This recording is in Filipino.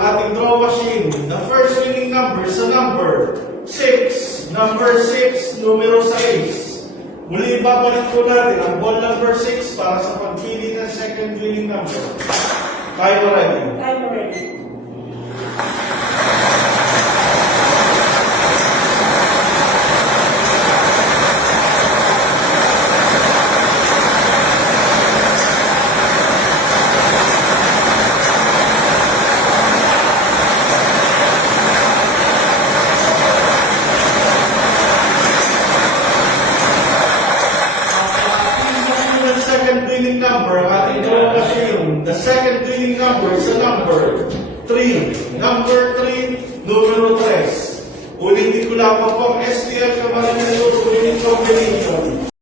ng ating draw machine, the first winning number sa number 6. Number 6, numero 6. Muli babalik po natin ang ball number 6 para sa pagpili ng second winning number. Tayo ready? Time ready. Second winning number, ang ating draw machine. The second winning number is a number 3. Number 3, numero 3. Ulitin ko lang po ang STL Camarines winning combination.